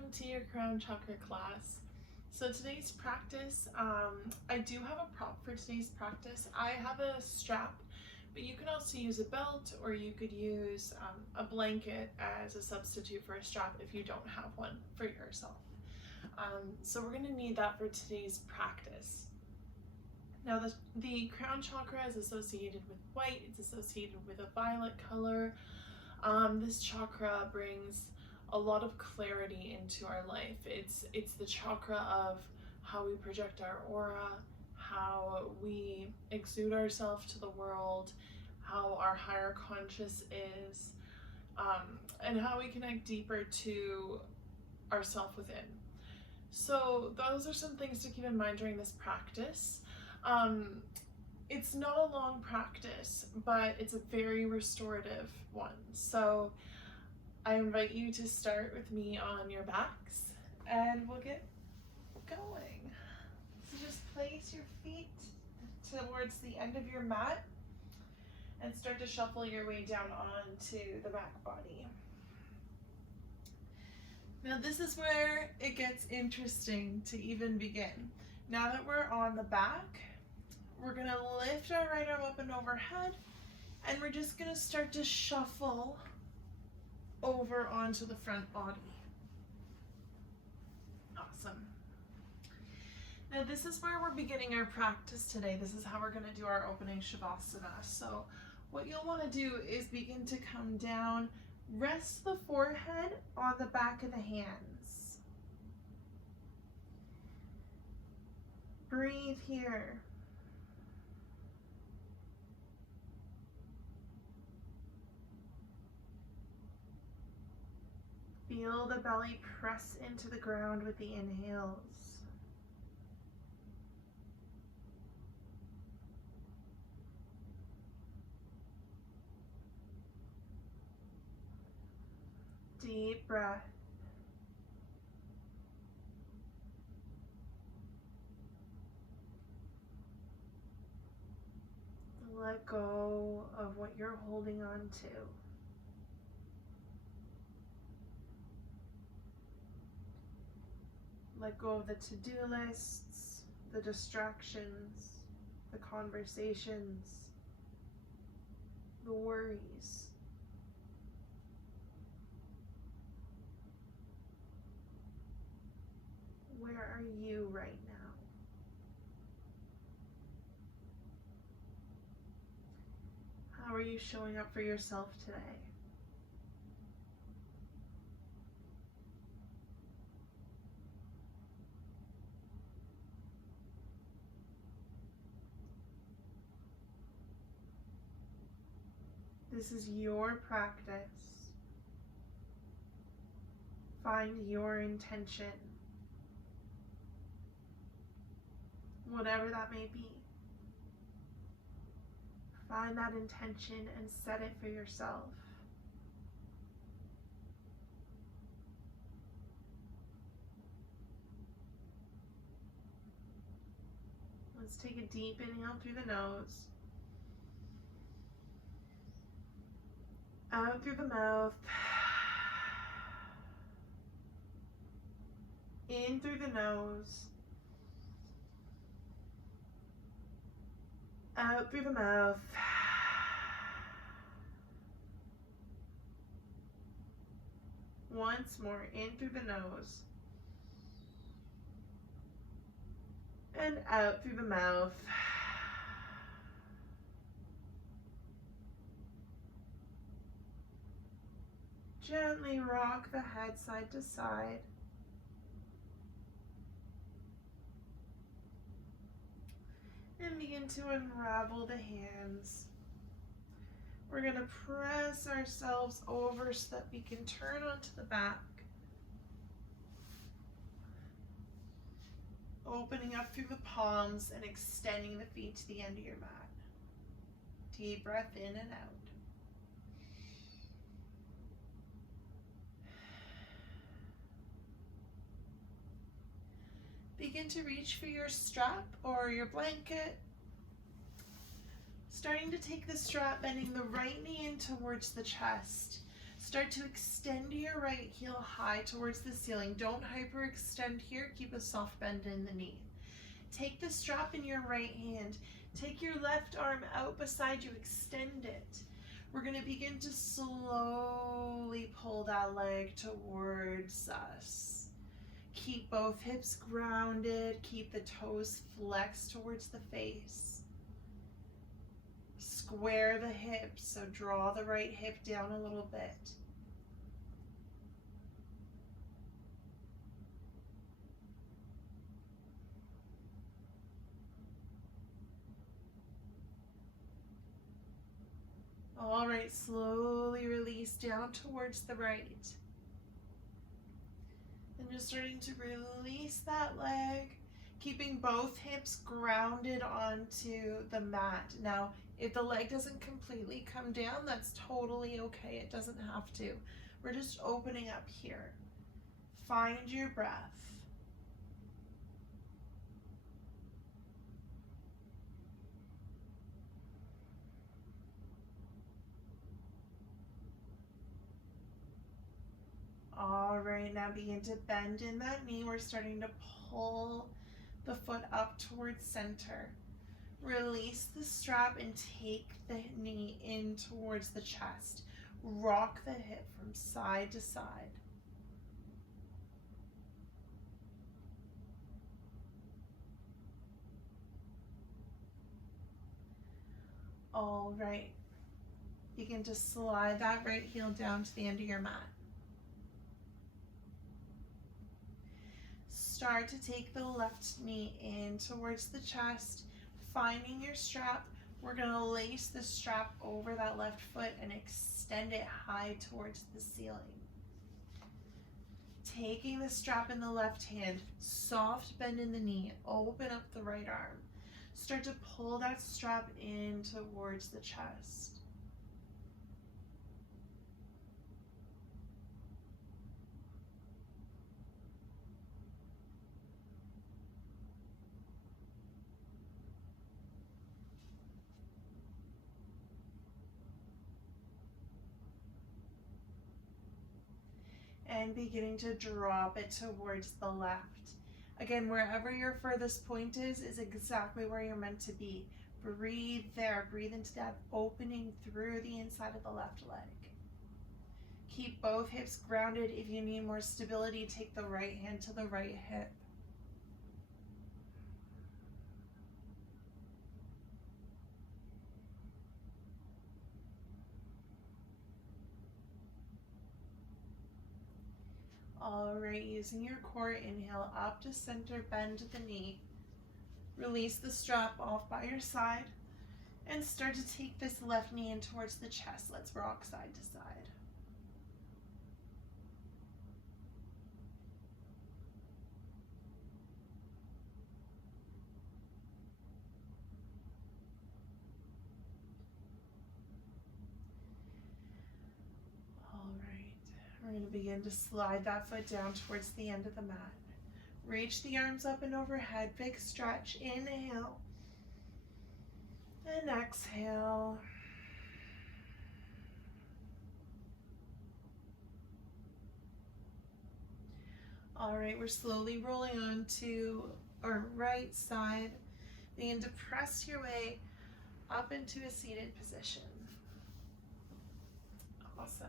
welcome to your crown chakra class. So today's practice, I do have a prop for today's practice. I have a strap, but you can also use a belt, or you could use a blanket as a substitute for a strap if you don't have one for yourself. So we're going to need that for today's practice. Now the crown chakra is associated with white, it's associated with a violet color. This chakra brings a lot of clarity into our life. It's the chakra of how we project our aura, how we exude ourselves to the world, how our higher conscious is, and how we connect deeper to ourself within. So those are some things to keep in mind during this practice. It's not a long practice, but it's a very restorative one. So I invite you to start with me on your backs and we'll get going. So just place your feet towards the end of your mat and start to shuffle your way down onto the back body. Now this is where it gets interesting to even begin. Now that we're on the back, we're gonna lift our right arm up and overhead, and we're just gonna start to shuffle over onto the front body. Awesome. Now this is where we're beginning our practice today. This is how we're gonna do our opening Shavasana. So what you'll wanna do is begin to come down, rest the forehead on the back of the hands. Breathe here. Feel the belly press into the ground with the inhales. Deep breath. Let go of what you're holding on to. Let go of the to-do lists, the distractions, the conversations, the worries. Where are you right now? How are you showing up for yourself today? This is your practice. Find your intention, whatever that may be. Find that intention and set it for yourself. Let's take a deep inhale through the nose. Out through the mouth. In through the nose. Out through the mouth. Once more, in through the nose. And out through the mouth. Gently rock the head side to side. And begin to unravel the hands. We're going to press ourselves over so that we can turn onto the back. Opening up through the palms and extending the feet to the end of your mat. Deep breath in and out. Begin to reach for your strap or your blanket. Starting to take the strap, bending the right knee in towards the chest. Start to extend your right heel high towards the ceiling. Don't hyperextend here. Keep a soft bend in the knee. Take the strap in your right hand. Take your left arm out beside you. Extend it. We're going to begin to slowly pull that leg towards us. Keep both hips grounded. Keep the toes flexed towards the face. Square the hips, so draw the right hip down a little bit. All right, slowly release down towards the right. And just starting to release that leg, keeping both hips grounded onto the mat. Now, if the leg doesn't completely come down, that's totally okay. It doesn't have to. We're just opening up here. Find your breath. All right, now begin to bend in that knee. We're starting to pull the foot up towards center. Release the strap and take the knee in towards the chest. Rock the hip from side to side. All right. Begin to slide that right heel down to the end of your mat. Start to take the left knee in towards the chest, finding your strap. We're going to lace the strap over that left foot and extend it high towards the ceiling. Taking the strap in the left hand, soft bend in the knee, open up the right arm. Start to pull that strap in towards the chest. And beginning to drop it towards the left. Again, wherever your furthest point is exactly where you're meant to be. Breathe there. Breathe into that opening through the inside of the left leg. Keep both hips grounded. If you need more stability, take the right hand to the right hip. All right, using your core, inhale up to center, bend the knee. Release the strap off by your side and start to take this left knee in towards the chest. Let's rock side to side. We're going to begin to slide that foot down towards the end of the mat. Reach the arms up and overhead, big stretch. Inhale and exhale. All right, we're slowly rolling on to our right side. Begin to press your way up into a seated position. Awesome.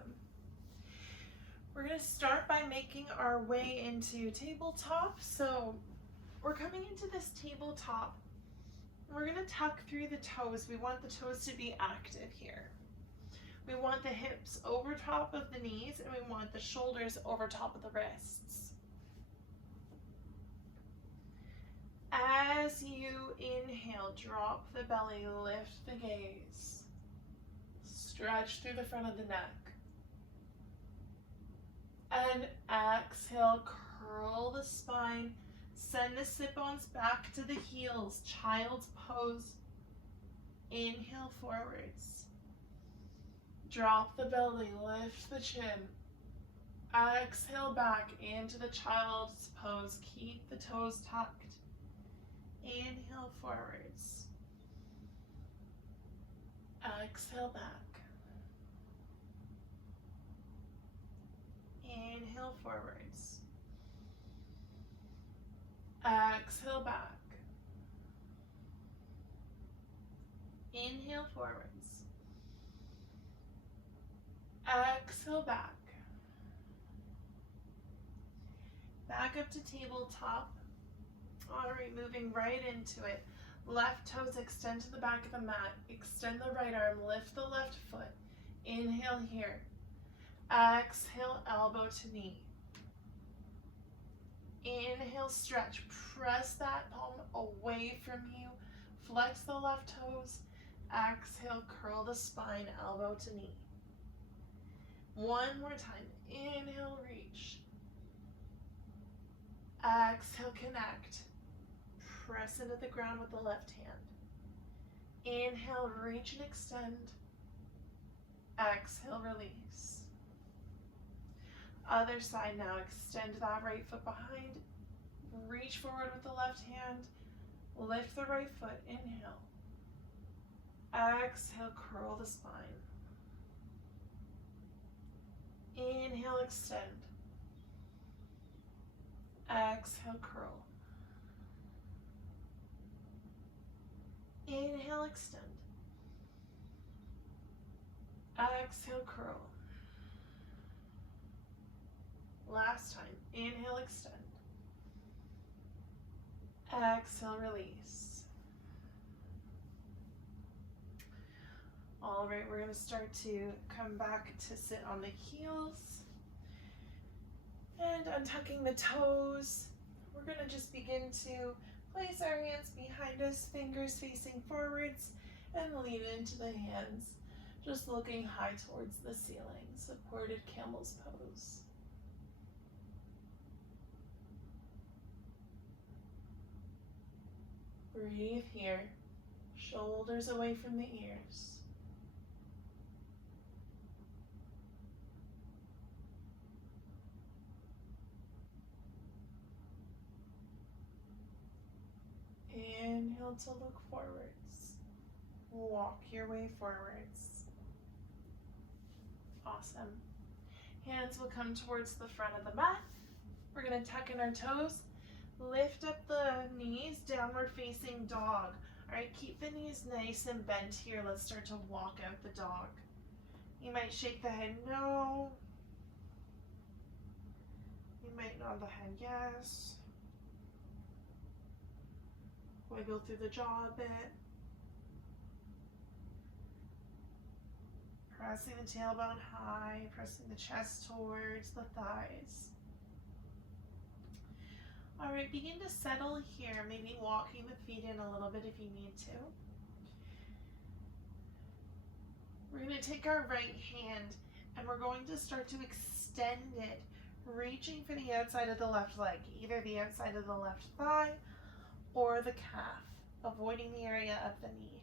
We're going to start by making our way into tabletop. So we're coming into this tabletop. We're going to tuck through the toes. We want the toes to be active here. We want the hips over top of the knees, and we want the shoulders over top of the wrists. As you inhale, drop the belly, lift the gaze. Stretch through the front of the neck. And exhale, curl the spine. Send the sit-bones back to the heels, child's pose. Inhale forwards. Drop the belly, lift the chin. Exhale back into the child's pose. Keep the toes tucked. Inhale forwards. Exhale back. Inhale forwards. Exhale back. Inhale forwards. Exhale back. Back up to tabletop. All right, moving right into it. Left toes extend to the back of the mat. Extend the right arm, lift the left foot. Inhale here. Exhale, elbow to knee. Inhale, stretch. Press that palm away from you. Flex the left toes. Exhale, curl the spine, elbow to knee. One more time. Inhale, reach. Exhale, connect. Press into the ground with the left hand. Inhale, reach and extend. Exhale, release. Other side now. Extend that right foot behind. Reach forward with the left hand. Lift the right foot. Inhale. Exhale, curl the spine. Inhale, extend. Exhale, curl. Inhale, extend. Exhale, curl. Last time. Inhale, extend. Exhale, release. All right, we're going to start to come back to sit on the heels. And untucking the toes. We're going to just begin to place our hands behind us, fingers facing forwards, and lean into the hands, just looking high towards the ceiling, supported camel's pose. Breathe here, shoulders away from the ears. Inhale to look forwards. Walk your way forwards. Awesome. Hands will come towards the front of the mat. We're going to tuck in our toes. Lift up the knees, downward facing dog. All right, keep the knees nice and bent here. Let's start to walk out the dog. You might shake the head no. You might nod the head yes. Wiggle through the jaw a bit. Pressing the tailbone high, pressing the chest towards the thighs. All right, begin to settle here, maybe walking the feet in a little bit if you need to. We're going to take our right hand and we're going to start to extend it, reaching for the outside of the left leg, either the outside of the left thigh or the calf, avoiding the area of the knee.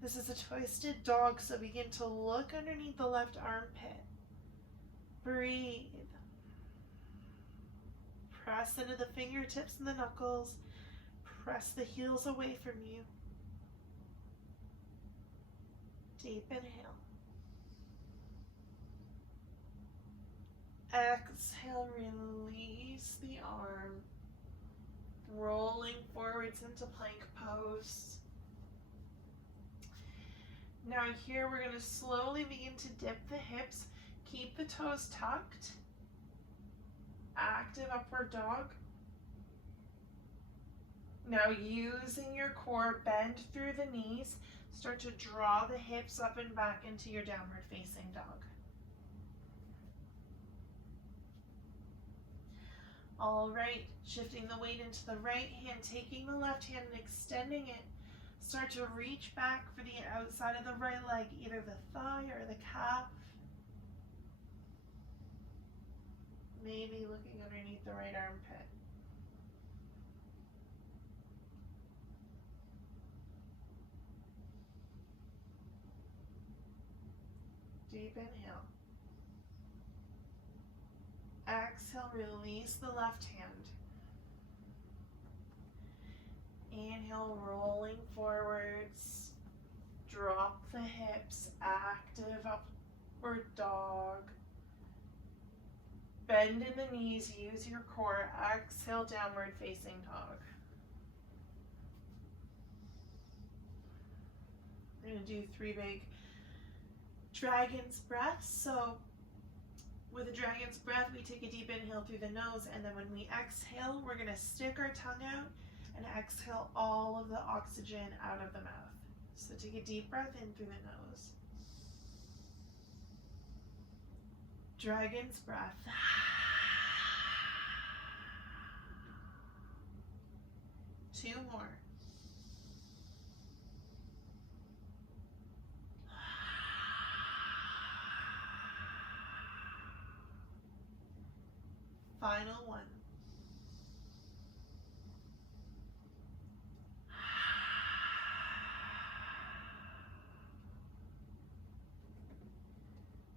This is a twisted dog, so begin to look underneath the left armpit. Breathe. Press into the fingertips and the knuckles. Press the heels away from you. Deep inhale. Exhale, release the arm. Rolling forwards into plank pose. Now here we're going to slowly begin to dip the hips. Keep the toes tucked. Active upward dog. Now using your core, bend through the knees. Start to draw the hips up and back into your downward facing dog. All right, shifting the weight into the right hand, taking the left hand and extending it. Start to reach back for the outside of the right leg, either the thigh or the calf. Maybe looking underneath the right armpit. Deep inhale. Exhale, release the left hand. Inhale, rolling forwards. Drop the hips, active upward dog. Bend in the knees, use your core. Exhale, downward facing dog. We're going to do 3 big dragon's breaths. So with a dragon's breath, we take a deep inhale through the nose, and then when we exhale, we're going to stick our tongue out and exhale all of the oxygen out of the mouth. So take a deep breath in through the nose. Dragon's breath. Two more. Final one.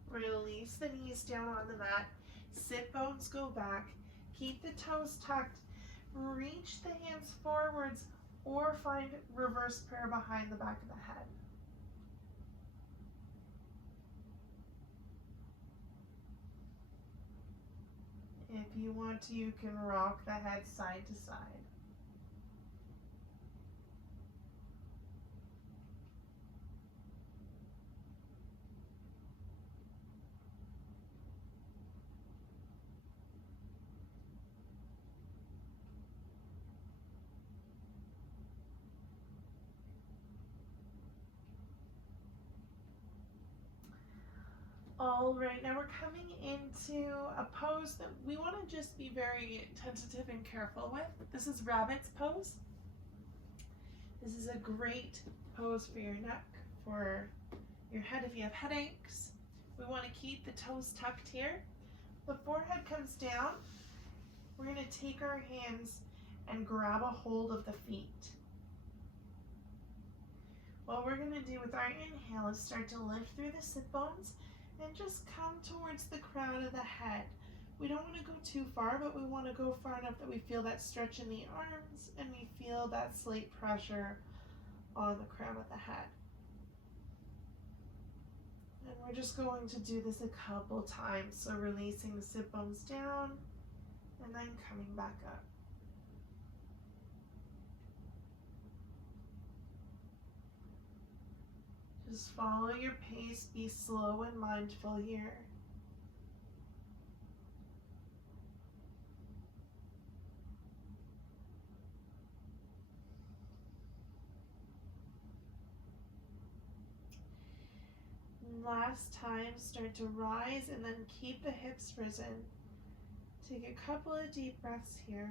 Release the knees down on the mat. Sit bones go back. Keep the toes tucked. Reach the hands forwards or find reverse prayer behind the back of the head. If you want to, you can rock the head side to side. All right, now we're coming into a pose that we want to just be very tentative and careful with. This is rabbit's pose. This is a great pose for your neck, for your head if you have headaches. We want to keep the toes tucked here. The forehead comes down. We're going to take our hands and grab a hold of the feet. What we're going to do with our inhale is start to lift through the sit bones and just come towards the crown of the head. We don't want to go too far, but we want to go far enough that we feel that stretch in the arms and we feel that slight pressure on the crown of the head. And we're just going to do this a couple times. So releasing the sit bones down and then coming back up. Just follow your pace, be slow and mindful here. Last time, start to rise and then keep the hips risen. Take a couple of deep breaths here.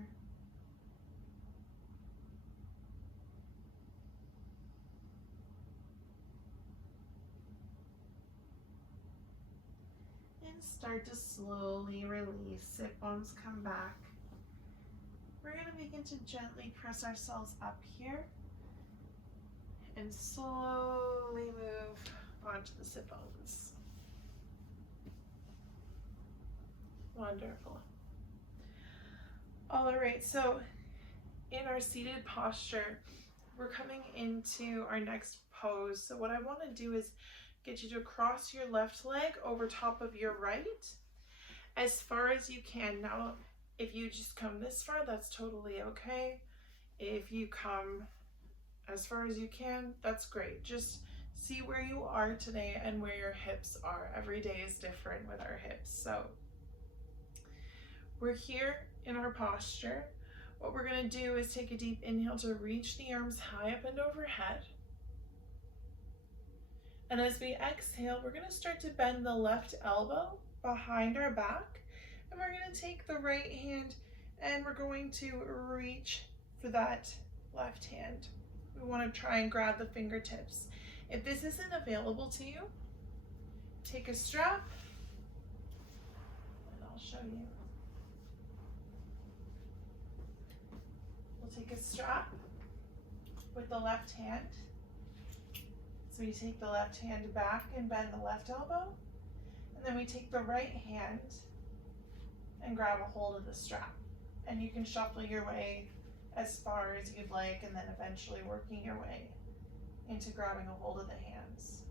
Start to slowly release. Sit bones come back. We're going to begin to gently press ourselves up here and slowly move onto the sit bones. Wonderful. All right, so in our seated posture, we're coming into our next pose. So what I want to do is get you to cross your left leg over top of your right as far as you can. Now, if you just come this far, that's totally okay. If you come as far as you can, that's great. Just see where you are today and where your hips are. Every day is different with our hips. So we're here in our posture. What we're going to do is take a deep inhale to reach the arms high up and overhead. And as we exhale, we're going to start to bend the left elbow behind our back. And we're going to take the right hand and we're going to reach for that left hand. We want to try and grab the fingertips. If this isn't available to you, take a strap and I'll show you. We'll take a strap with the left hand. So we take the left hand back and bend the left elbow, and then we take the right hand and grab a hold of the strap. And you can shuffle your way as far as you'd like, and then eventually working your way into grabbing a hold of the hands.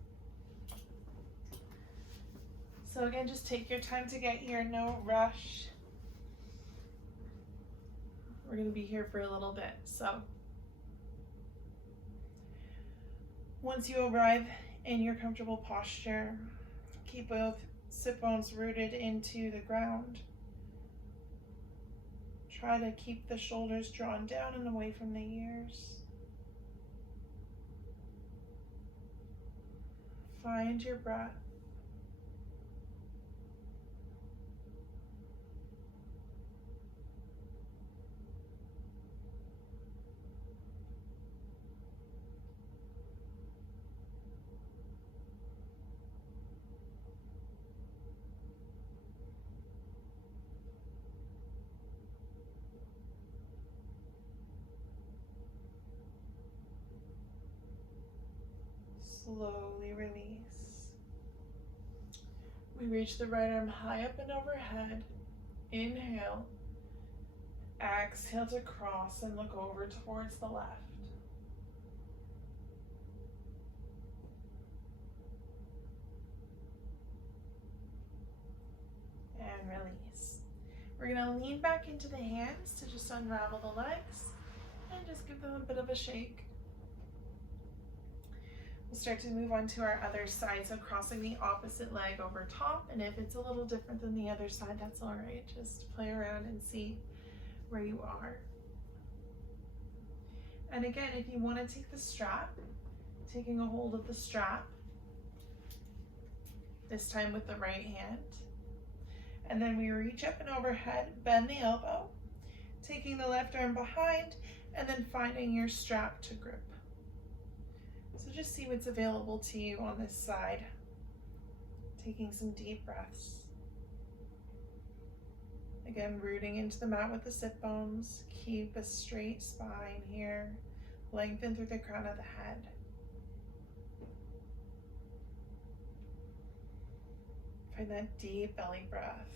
So again, just take your time to get here, no rush. We're going to be here for a little bit. So once you arrive in your comfortable posture, keep both sit bones rooted into the ground. Try to keep the shoulders drawn down and away from the ears. Find your breath. Slowly release. We reach the right arm high up and overhead. Inhale. Exhale to cross and look over towards the left. And release. We're going to lean back into the hands to just unravel the legs and just give them a bit of a shake. We'll start to move on to our other side, so crossing the opposite leg over top, and if it's a little different than the other side, that's all right. Just play around and see where you are. And again, if you want to take the strap, taking a hold of the strap, this time with the right hand, and then we reach up and overhead, bend the elbow, taking the left arm behind, and then finding your strap to grip. So just see what's available to you on this side. Taking some deep breaths. Again, rooting into the mat with the sit bones. Keep a straight spine here. Lengthen through the crown of the head. Find that deep belly breath.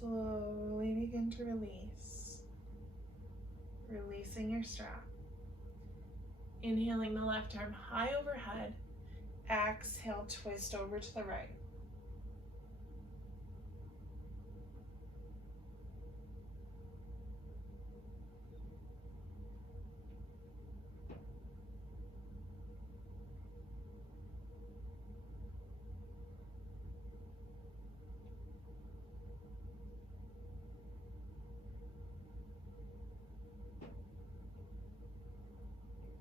Slowly begin to release. Releasing your strap. Inhaling the left arm high overhead. Exhale, twist over to the right.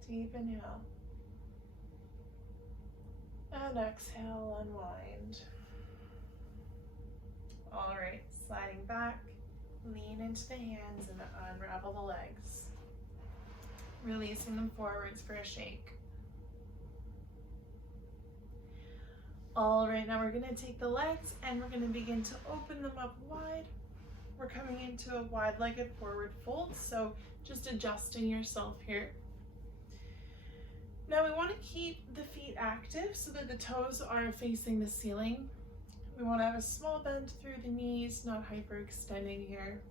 Deep inhale. And exhale, unwind. All right, sliding back, lean into the hands and unravel the legs. Releasing them forwards for a shake. All right, now we're gonna take the legs and we're gonna begin to open them up wide. We're coming into a wide-legged forward fold, so just adjusting yourself here. Now we want to keep the feet active so that the toes are facing the ceiling. We want to have a small bend through the knees, not hyperextending here.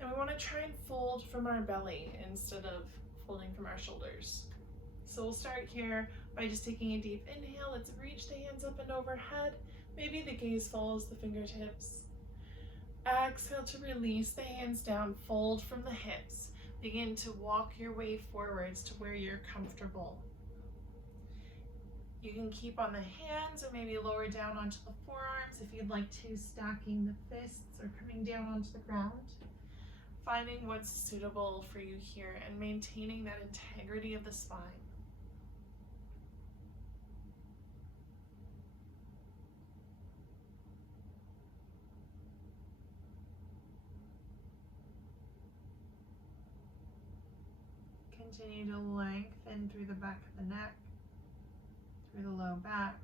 And we want to try and fold from our belly instead of folding from our shoulders. So we'll start here by just taking a deep inhale. Let's reach the hands up and overhead. Maybe the gaze follows the fingertips. Exhale to release the hands down, fold from the hips. Begin to walk your way forwards to where you're comfortable. You can keep on the hands or maybe lower down onto the forearms if you'd like to, stacking the fists or coming down onto the ground. Finding what's suitable for you here and maintaining that integrity of the spine. Continue to lengthen through the back of the neck, through the low back.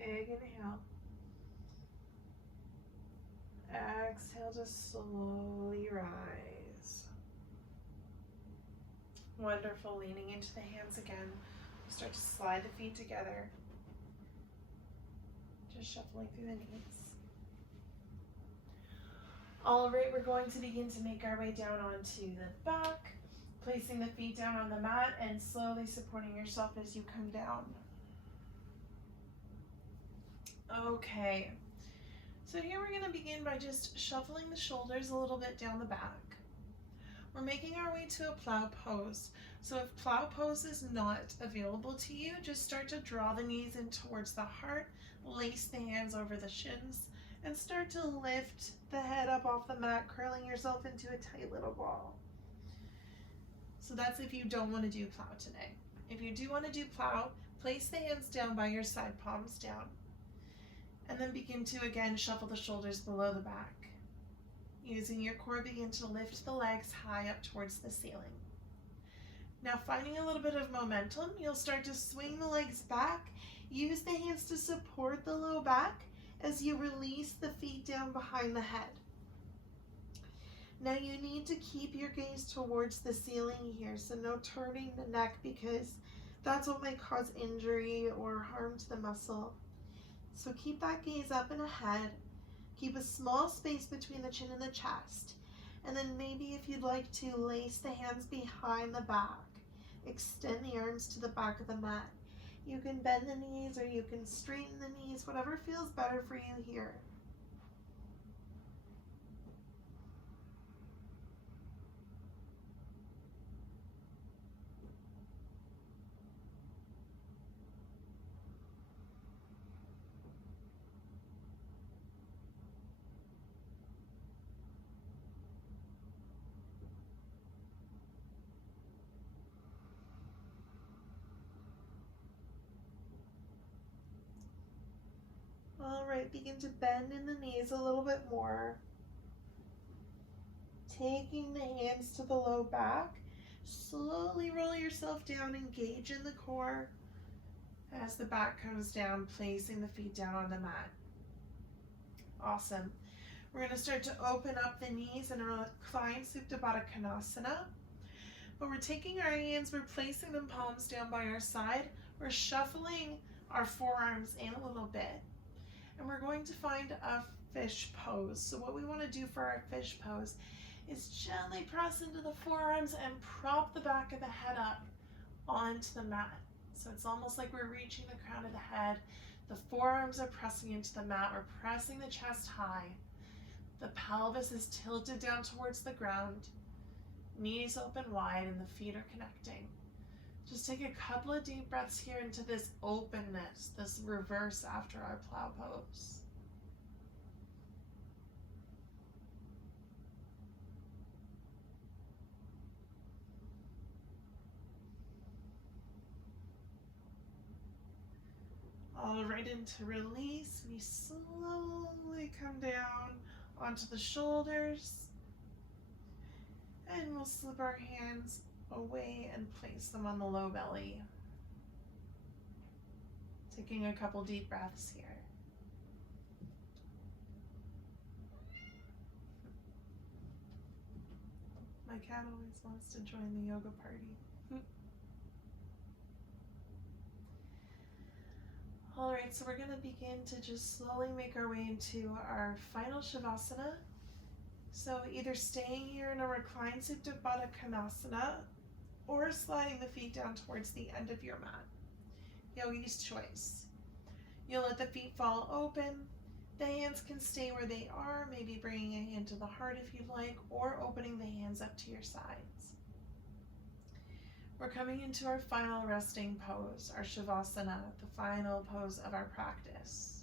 Big inhale. Exhale to slowly rise. Wonderful. Leaning into the hands again. Start to slide the feet together. Just shuffling through the knees. All right, we're going to begin to make our way down onto the back, placing the feet down on the mat and slowly supporting yourself as you come down. Okay, so here we're going to begin by just shuffling the shoulders a little bit down the back. We're making our way to a plow pose. So if plow pose is not available to you, just start to draw the knees in towards the heart, lace the hands over the shins, and start to lift the head up off the mat, curling yourself into a tight little ball. So that's if you don't want to do plow today. If you do want to do plow, place the hands down by your side, palms down. And then begin to again shuffle the shoulders below the back. Using your core, begin to lift the legs high up towards the ceiling. Now finding a little bit of momentum, you'll start to swing the legs back. Use the hands to support the low back as you release the feet down behind the head. Now you need to keep your gaze towards the ceiling here, so no turning the neck because that's what might cause injury or harm to the muscle. So keep that gaze up and ahead. Keep a small space between the chin and the chest. And then maybe if you'd like to, lace the hands behind the back. Extend the arms to the back of the mat. You can bend the knees or you can straighten the knees, whatever feels better for you here. All right, begin to bend in the knees a little bit more. Taking the hands to the low back, slowly roll yourself down, engage in the core. As the back comes down, placing the feet down on the mat. Awesome. We're going to start to open up the knees and recline Supta Baddha Konasana. But we're taking our hands, we're placing them palms down by our side. We're shuffling our forearms in a little bit. And we're going to find a fish pose. So what we want to do for our fish pose is gently press into the forearms and prop the back of the head up onto the mat. So it's almost like we're reaching the crown of the head. The forearms are pressing into the mat. We're pressing the chest high. The pelvis is tilted down towards the ground. Knees open wide and the feet are connecting. Just take a couple of deep breaths here into this openness, this reverse after our plow pose. All right, into release, we slowly come down onto the shoulders, and we'll slip our hands away and place them on the low belly. Taking a couple deep breaths here. My cat always wants to join the yoga party. All right, so we're going to begin to just slowly make our way into our final Shavasana. So either staying here in a reclined Supta Baddha Konasana or sliding the feet down towards the end of your mat. Yogi's choice. You'll let the feet fall open. The hands can stay where they are, maybe bringing a hand to the heart if you'd like, or opening the hands up to your sides. We're coming into our final resting pose, our Shavasana, the final pose of our practice.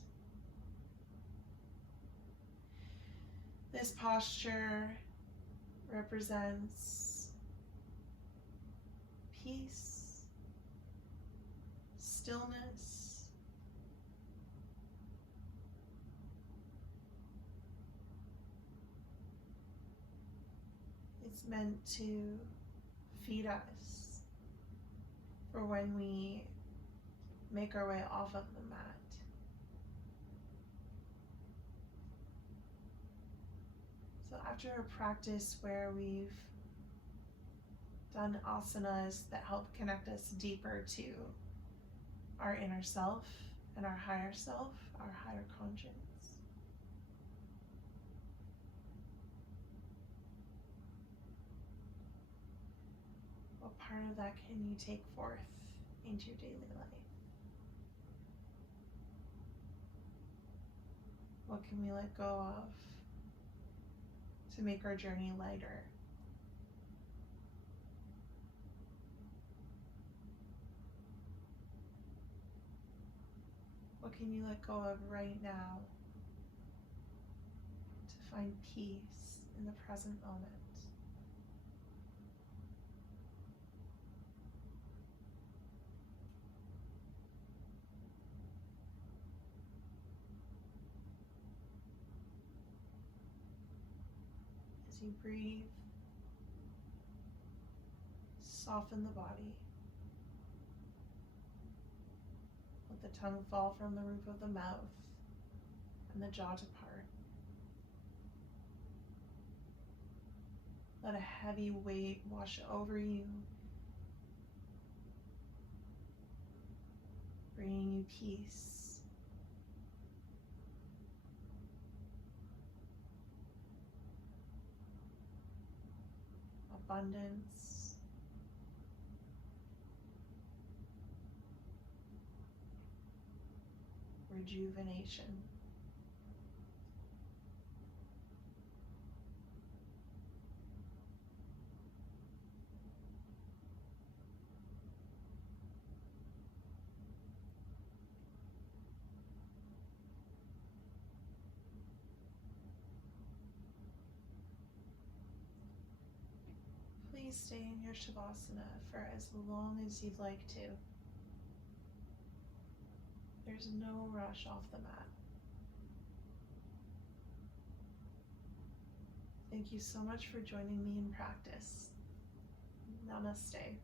This posture represents peace, stillness, it's meant to feed us for when we make our way off of the mat. So after a practice where we've done asanas that help connect us deeper to our inner self and our higher self, our higher conscience, what part of that can you take forth into your daily life? What can we let go of to make our journey lighter? What can you let go of right now to find peace in the present moment? As you breathe, soften the body. Let the tongue fall from the roof of the mouth and the jaw depart. Let a heavy weight wash over you, bringing you peace, abundance, rejuvenation. Please stay in your Shavasana for as long as you'd like to. There's no rush off the mat. Thank you so much for joining me in practice. Namaste.